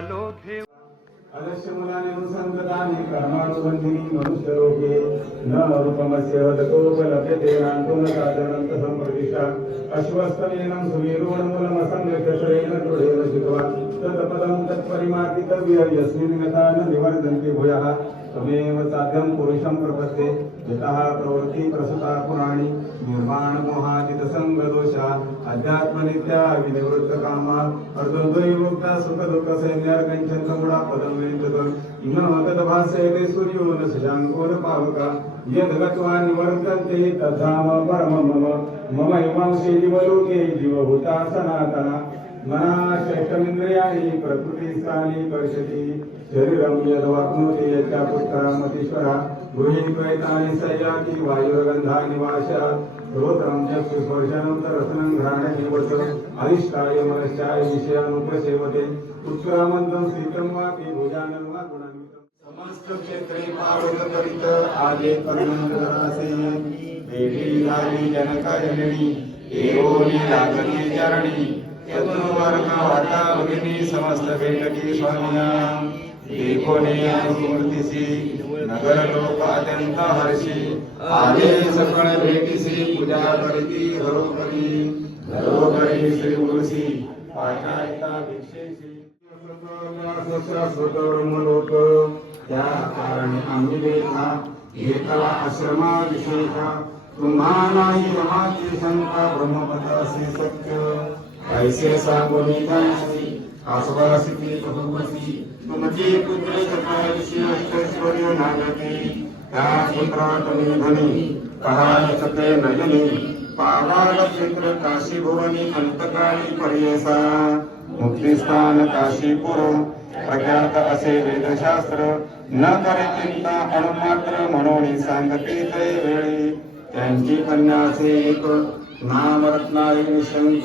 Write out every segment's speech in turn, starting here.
आलो घेऊ अवश्य मुलाने अनुसंगताने कर्मानुबंधिनी मनुष्य लोके न रूपमस्य ततोपलभ्यते नान्तो न साधनंत अश्वस्तमेनं सुवीरोणमूलमसंगशरेण दृढेन शित्वा तत्पदं तत्परिमार्गितव्य यस्मिन् गता न निवर्धन्ति भूयः तमेव साध्यं पुरुषं प्रपद्ये यतः प्रवृत्ति प्रसुता पुराणी निर्माणमोहादितसङ्गदोषा अध्यात्मनित्या विनिवृत्तकामा कामा अर्धद्वैवोक्ता पदं वेंचत इमं सूर्यो न शशाङ्को न पावका यद् गत्वा निवर्तन्ते तद्धाम परमं मम मम इमांसे जीवलोके जीवभूता सनातना। मना श्रेष्ठमिंद्रियाणि प्रकृतिस्थानी कर्षति शरीरं यद्वाप्नोति यच्चा गृहे द्वैतानि सयाति वायुर्गन्धानि वाशा श्रोत्रं चक्षुस्पर्शनं तरसनं घ्राणहीवच अधिष्ठाय मनश्चाय विषयानुपसेवते उत्क्रामन्तं स्थितं वापि भुजानं वा गुणान्वितं। समस्त क्षेत्रे पावत करीत आजे करुणरासे भेटी झाली जनकाजननी एवोनी लागली चरणी। चतुर्वर्ग भगिनी समस्त भेटकी स्वामिया नगर लोक अत्यंत हर्षी आले सकळ भेटीसी पूजा करीती श्री गुरुसी पाठायता भिक्षेसी। त्या कारणे आम्ही घेतला आश्रमा विशेषा तुम्हा नाही रमाची शंका ब्रह्मपद असे सत्य. ऐसे सांगोनी जायसी आसवासिती बहुमती तुमची पुत्र सकाळशी अष्टैश्वर्य नागती त्या पुत्रात निधनी कहाय सते नयनी पावाल क्षेत्र काशी भुवनी अंतकाळी पर्यसा मुक्तिस्थान काशीपुर प्रख्यात असे वेदशास्त्र न करे चिंता अणुमात्र म्हणून सांगते ते वेळी. त्यांची कन्याचे एक नाम रत्नाई निशंक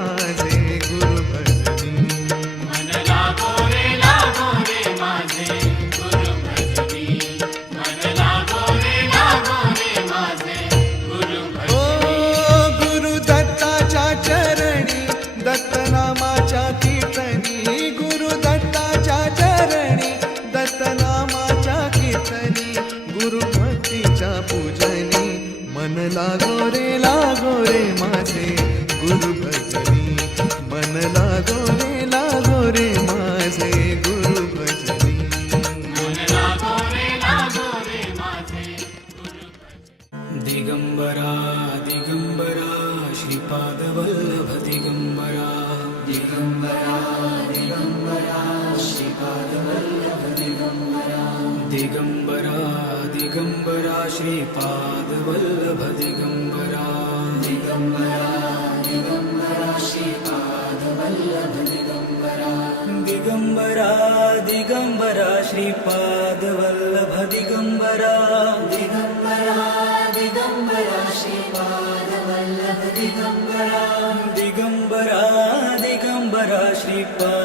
दिगम्बरा दिगम्बरा श्रीपादवल्लभ दिगम्बरा दिगम्बरा दिगम्बरा श्रीपादवल्लभ वल्लभदिगम्बरा दिगम्बरा दिगम्बरा श्रीपादवल्लभ दिगम्बरा दिगम्बरा दिगम्बरा श्रीपादवल्लभ दिगम्बरा दिगम्बरा दिगम्बरा श्रीपाद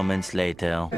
moments later.